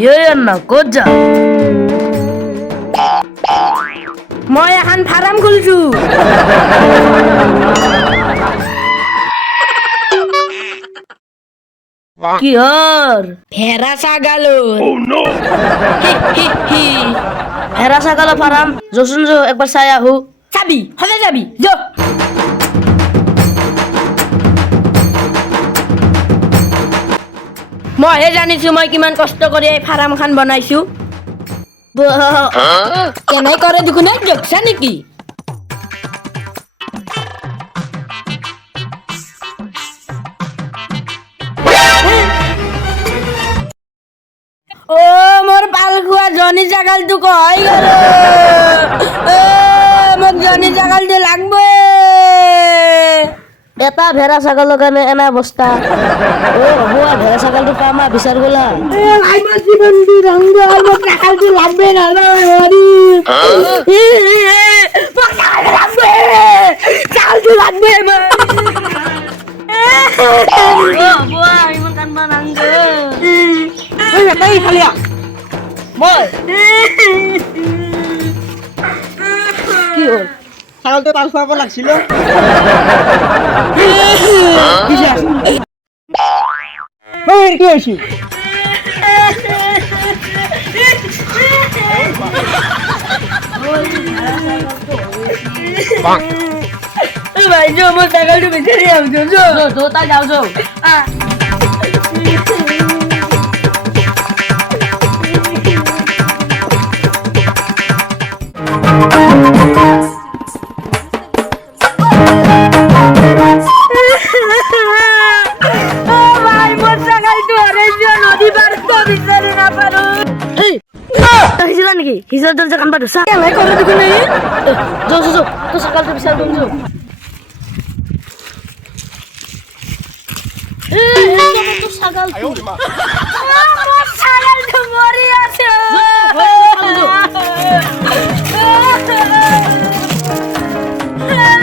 না ক'ত যা মই এখন ফাৰ্ম খুলিছো কিহৰ ভেড়া ছাগালৰ ভেড়া ছাগলৰ ফাৰ্ম যচোন যো একবাৰ চাই আহো চাবি হলে যাবি যো মইহে জানিছো মই কিমান কষ্ট কৰি এই ফাৰ্মখন বনাইছো কেনে কৰে দেখোন জকছা নেকি ও মোর পাল খুয়া জনি জাগালটো কই গেল মোক জনি জাগালটো লাগবে এটা ভেড়া ছাগলৰ কাৰণে এনে অৱস্থা হ'ব ভেড়া ছাগলটো পামা বিচাৰ গলা আমার জীবন দি রঙ্গ আমার জাগালটো লাগবে না হরি লাগবে জাগালটো লাগবে ইমান কান্দবা নাংগে এই খালিয়া মই কি হ'ল ছাগলটো পাল খুৱাব লাগছিল কি হয়েছে ভাই जो আমার ছাগলটা বেচারি আউছো যো তাই যাও যো ভাই মোর ছাগলটা হারাইছো নদী পার তো বিচারি না পারো হিজলা নেকি হিজলা দল যে কান্দবা ধুছা কেলাই করে দেখুন যো যো যো তো ছাগলটো বিচাৰ দিম যো ছাগলটো আমার ছাগলটা মরি আছে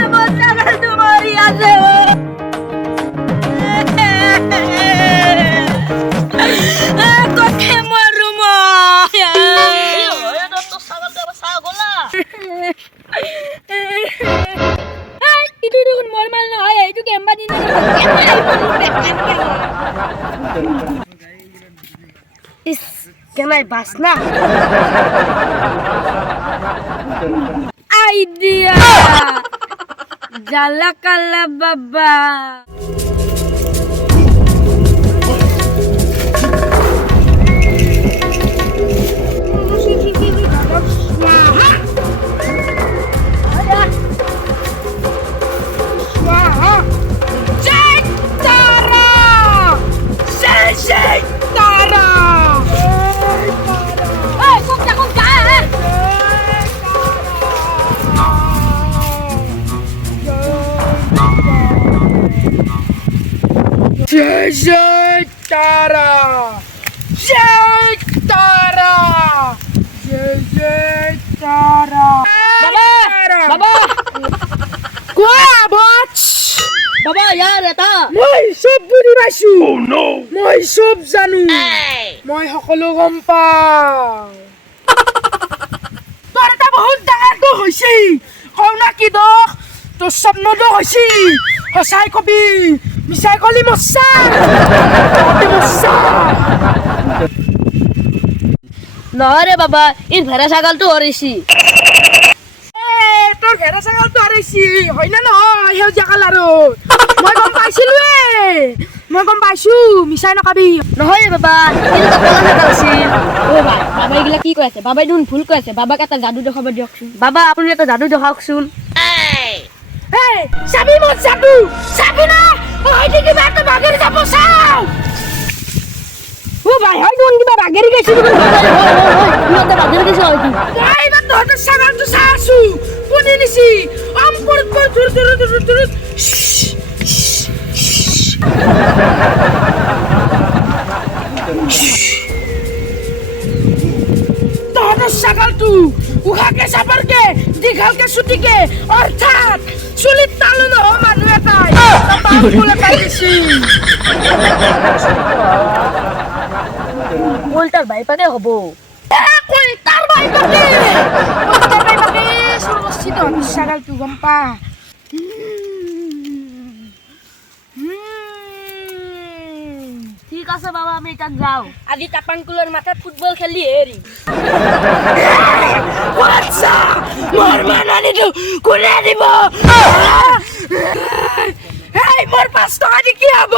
আমার ছাগলটা মরি আছে কোথায় মরু itu দেখুন নরমাল না হয় এইটু কেমবা দিন ইস কেনাই বাস না আইডিয়া জালা কালা বাবা Jai Tara! Jai Tara! Jai Tara! Baba! Kuya, bots! বাবা ইয়াৰ এটা মই সব বুজি পাইছো মই সব জানো মই সকলো গম পাওঁ তোৰ এটা বহুত ডাঙৰ দুখ হৈছে কওঁ না কি দুখ তোৰ স্বপ্ন দুখ হৈছে সঁচাই কবি মিছাই কলি মচ্ছা নহয় ৰে বাবা ই ভেড়া ছাগলটো হৰিছি তোৰ ভেড়া ছাগলটো হাৰাইছি হয় না নহয় সেউজীয়া কালাৰৰ মই গম পাইছিলোৱে মই গম পাইছো মিছাই নকবি নহয় ৰে বাবা কিন্তু কলা ছাগল আছিল ও ভাই বাবা এগুলা কি কৈ আছে বাবাই দেখোন ভুল কৈ আছে বাবাক এটা যাদু দেখাব দিয়কচোন বাবা আপুনি এটা যাদু দেখাওকচোন এই চাবি মোৰ যাদু চাবি না হয়তো কিবা এটা বাগেৰি যাব চাও ও ভাই হয় দেখোন কিবা বাগেৰি গৈছে দেখোন ইহঁতে বাজিৰ কিছু হয়তো মই ইমান তহঁতৰ ছাগলটো চাই আছো কোনে নিছি অম্পুৰ ধুৰ তহঁতৰ ছাগলটো উঘাকে চাপৰকে দীঘলকে চুটিকে অৰ্থাৎ চুলিত তালু নহ মানুহ এটাই বাবুল এটাই দিছি কলতাৰ বাইপাকে হ'ব কইতাৰ বাইপাকে চুৰ কৰছি তহঁতৰ ছাগালটো গম পা ঠিক আছে বাবা আমি তাত যাওঁ আজি টাপাংকুলৰ মাথাত ফুটবল খেলি এৰিম আচ্ছা মোৰ মাননিটো কোনে দিব এই মোৰ 5 টকা দি কি হ'ব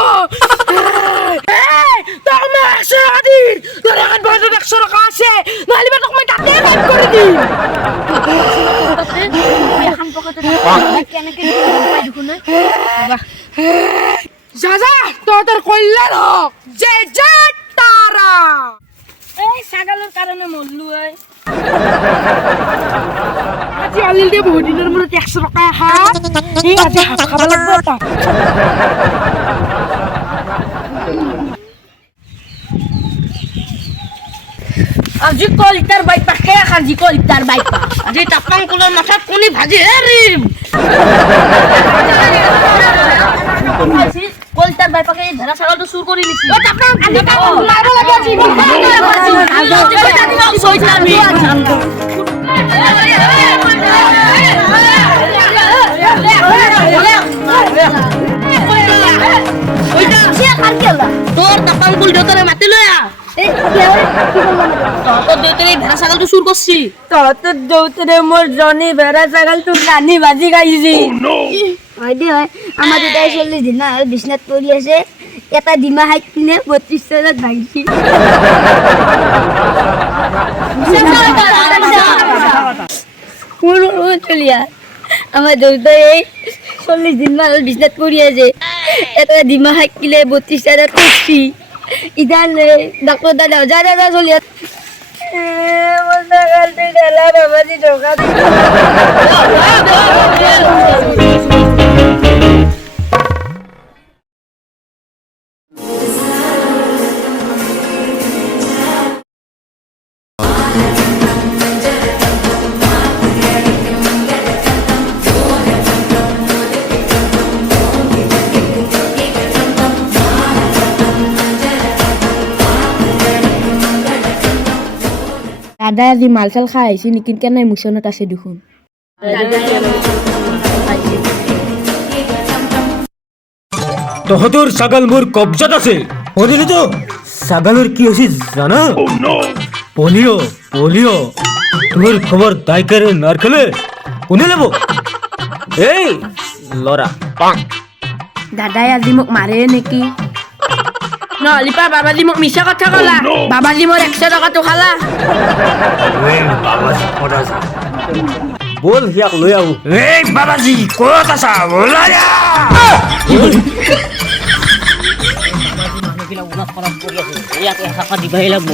এই তোৰ মই 100 টকা দিম তোৰ এখন বজাৰত 100 টকা আছে নহ'লে তোক মই তাতে কাট কৰি দিম এখন পকেটত কেনেকে পাই দেখোন যা যা তোৰ কল্যাণ হওক জে জে তাৰা এই ছাগালৰ কাৰণে মৰলো ঐ আজি আলিল দে বহুত দিনৰ মূৰত 100 টকা হাত এই আজি হাত খাব লাগব এটা আজি কলিতাৰ বাইক পাখে আজি কলিতাৰ বাইক আজি টাপাংকুলৰ মাথাত কোনি ভাজি এৰিম কলতাৰ বাইপাকে ভেড়া ছাগলটো চুৰ কৰি নিছি ও টাপাং আজি মাৰিব লাগে তোৰ টাপাংকুল দেউতাৰে মাতি লৈ আহ তহঁতৰ দেউতাৰে ভেড়া ছাগলটো চুৰ কৰছি তহঁতৰ দেউতাৰে মোৰ জনী ভেড়া ছাগলটো নানি ভাজি খাইছি হয় দে হয় আমাৰ দেউতাই 40 দিন আৰু বিছনাত পৰি আছে এটা ডিমা হাইট কিনে 32 চনত ভাঙিছি চলিয়া আমাৰ দেউতাই 40 দিন আৰু বিছনাত পৰি আছে এটা ডিমা হাইট কিনে 32 চনত ভাঙিছি ইদান ডাক্তৰ দাদা যা চলিয়া মোৰ ছাগলটো গেলা ৰবাদি ঢকা দাদা আজি মাল চাল খাই আহিছে নেকি কেনে মোচনত আছে দেখোন তহঁতৰ ছাগল মোৰ কব্জাত আছে শুনিলি তো ছাগলৰ কি হৈছে জানা পলিঅ' তোৰ খবৰ দাইকাৰে নাৰখেলে কোনে ল'ব এই ল'ৰা দাদাই আজি মোক মাৰে নেকি নহ'লে পা বাবাজি মোক মিছা কথা ক'লা বাবাজি মোৰ 100 টকাটো খালা বল সিয়াক লৈ আহো এই বাবাজী ক'ত আছা ওলাই ইয়াকে এশাকা দিবাই লাগব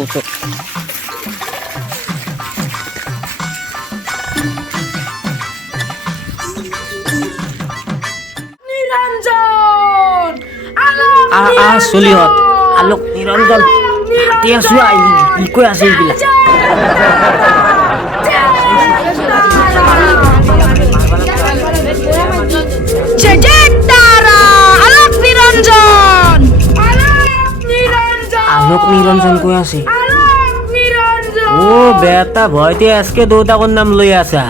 নিৰঞ্জন চলিহত আলোক নিৰঞ্জন এতিয়া চোৱা ই কৈ আছে এইবিলাক জয় জয় তাৰা আলোক নিৰঞ্জন আলোক নিৰঞ্জন কৈ আছে ও বেটা ভয়তে আজকে দেউতাকৰ নাম লৈ আছা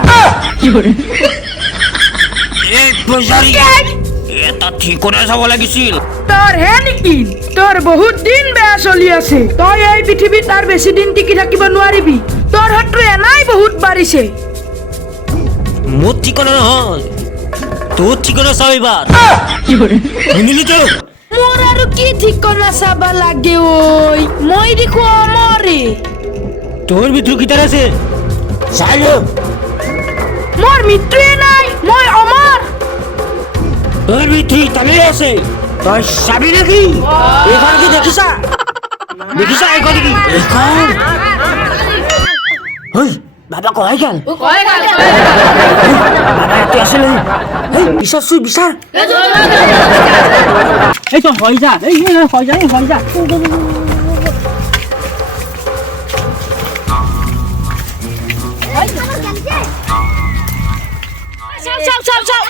এই পূজাৰী এটা ঠিকনা চাব লাগিছিল তোৰ হে নেকি তোৰ বহুত দিন বেয়া চলি আছে তই এই পৃথিৱীত তাৰ বেছি দিন টিকি থাকিব নোৱাৰিবি তোৰ শত্ৰু এনাই বহুত বাঢ়িছে মোৰ ঠিকনা নহয় তোৰ ঠিকনা চাবিবা শুনিলি তো মোৰ আৰু কি ঠিকনা চাব লাগে ঐ মই দেখো অমৰে তোৰ ভিতৰত কিতাৰ আছে চাই ল মোৰ মৃত্যুৱে নাই মই অমৰ তোৰ ভিতৰত তালেই আছে তই চাবি নেকি এইখন কি দেখিছা এইখন কি এইখন হই বাবা কয় গেল বাবা ইয়াতে আছিলে এই বিচাৰ চুই বিচাৰ এই তো হৈ যা চাও